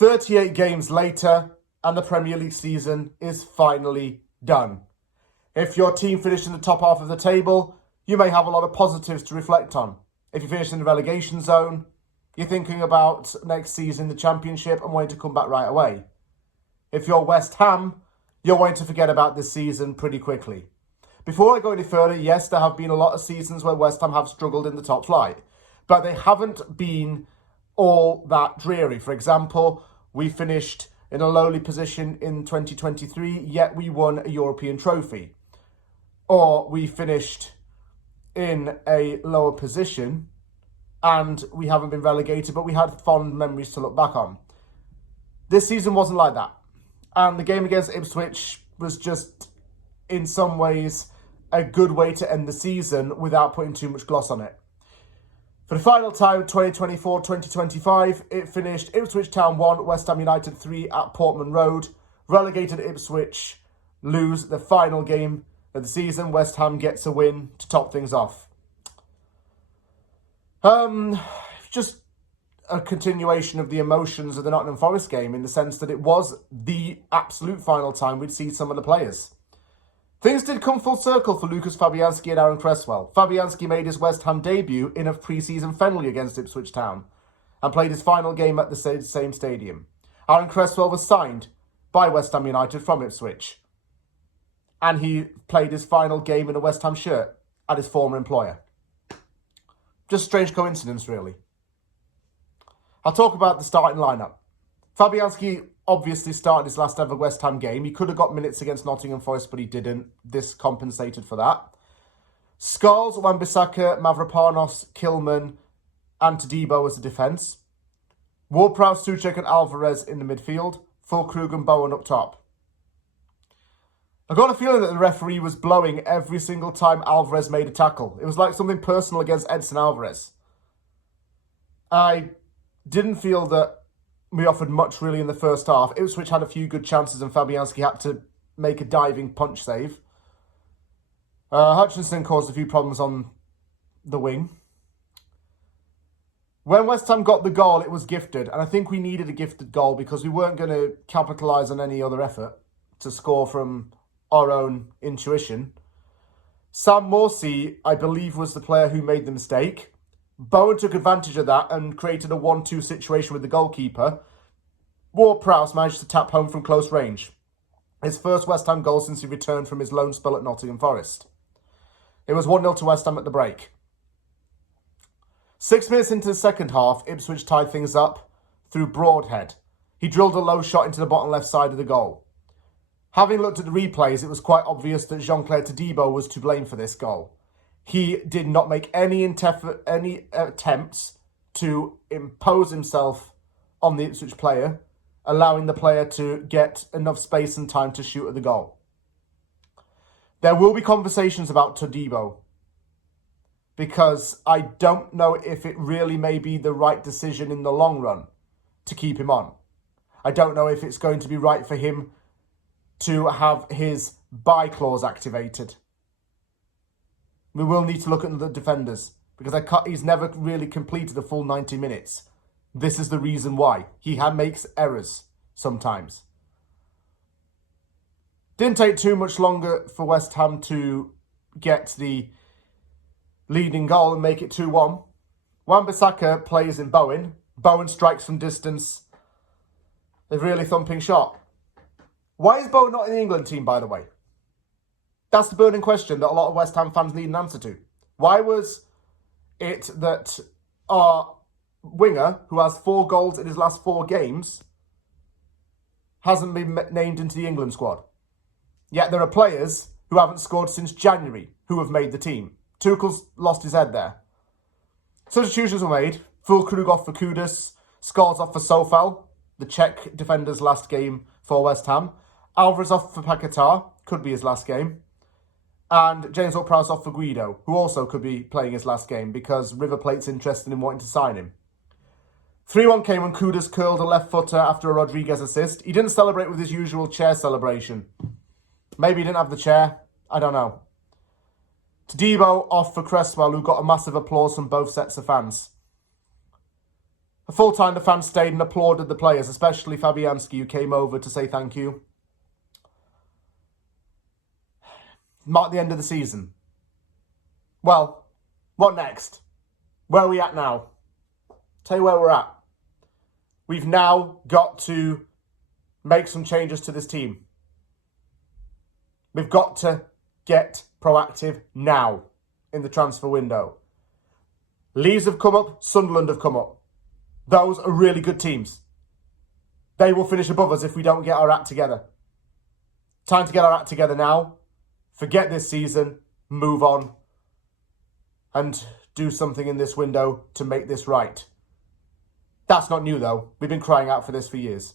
38 games later, and the Premier League season is finally done. If your team finished in the top half of the table, you may have a lot of positives to reflect on. If you finish in the relegation zone, you're thinking about next season, the Championship, and wanting to come back right away. If you're West Ham, you're wanting to forget about this season pretty quickly. Before I go any further, yes, there have been a lot of seasons where West Ham have struggled in the top flight, but they haven't been all that dreary. For example, we finished in a lowly position in 2023, yet we won a European trophy. Or we finished in a lower position and we haven't been relegated, but we had fond memories to look back on. This season wasn't like that. And the game against Ipswich was just, in some ways, a good way to end the season without putting too much gloss on it. For the final time, 2024-2025, it finished Ipswich Town 1, West Ham United 3 at Portman Road. Relegated Ipswich lose the final game of the season. West Ham gets a win to top things off. Just a continuation of the emotions of the Nottingham Forest game, in the sense that it was the absolute final time we'd see some of the players. Things did come full circle for Lucas Fabianski and Aaron Cresswell. Fabianski made his West Ham debut in a pre-season friendly against Ipswich Town and played his final game at the same stadium. Aaron Cresswell was signed by West Ham United from Ipswich, and he played his final game in a West Ham shirt at his former employer. Just a strange coincidence, really. I'll talk about the starting lineup. Fabianski obviously started his last ever West Ham game. He could have got minutes against Nottingham Forest, but he didn't. This compensated for that. Scholes, Wan-Bissaka, Mavropanos, Kilman, and Todibo as the defence. Ward-Prowse, Souček and Alvarez in the midfield. Füllkrug and Bowen up top. I got a feeling that the referee was blowing every single time Alvarez made a tackle. It was like something personal against Edson Alvarez. I didn't feel that we offered much really in the first half. Ipswich had a few good chances and Fabianski had to make a diving punch save. Hutchinson caused a few problems on the wing. When West Ham got the goal, it was gifted. And I think we needed a gifted goal because we weren't going to capitalise on any other effort to score from our own intuition. Sam Morsey, I believe, was the player who made the mistake. Bowen took advantage of that and created a 1-2 situation with the goalkeeper. Ward-Prowse managed to tap home from close range. His first West Ham goal since he returned from his loan spell at Nottingham Forest. It was 1-0 to West Ham at the break. 6 minutes into the second half, Ipswich tied things up through Broadhead. He drilled a low shot into the bottom left side of the goal. Having looked at the replays, it was quite obvious that Jean-Claire Todibo was to blame for this goal. He did not make any attempts to impose himself on the Ipswich player, allowing the player to get enough space and time to shoot at the goal. There will be conversations about Todibo, because I don't know if it really may be the right decision in the long run to keep him on. I don't know if it's going to be right for him to have his buy clause activated. We will need to look at the defenders, because he's never really completed a full 90 minutes. This is the reason why. He makes errors sometimes. Didn't take too much longer for West Ham to get the leading goal and make it 2-1. Wan-Bissaka plays in Bowen. Bowen strikes from distance. A really thumping shot. Why is Bowen not in the England team, by the way? That's the burning question that a lot of West Ham fans need an answer to. Why was it that our winger, who has 4 goals in his last 4 games, hasn't been named into the England squad? Yet there are players who haven't scored since January who have made the team. Tuchel's lost his head there. Substitutions were made. Füllkrug off for Kudus. Scholes off for Sofal, the Czech defender's last game for West Ham. Alvarez off for Paquetá, could be his last game. And James Ward-Prowse off for Guido, who also could be playing his last game because River Plate's interested in wanting to sign him. 3-1 came when Kudus curled a left footer after a Rodriguez assist. He didn't celebrate with his usual chair celebration. Maybe he didn't have the chair. I don't know. Todibo off for Cresswell, who got a massive applause from both sets of fans. A full time the fans stayed and applauded the players, especially Fabianski, who came over to say thank you. Mark the end of the season. Well, what next? Where are we at now? Tell you where we're at. We've now got to make some changes to this team. We've got to get proactive now in the transfer window. Leeds have come up, Sunderland have come up. Those are really good teams. They will finish above us if we don't get our act together. Time to get our act together now. Forget this season, move on, and do something in this window to make this right. That's not new though. We've been crying out for this for years.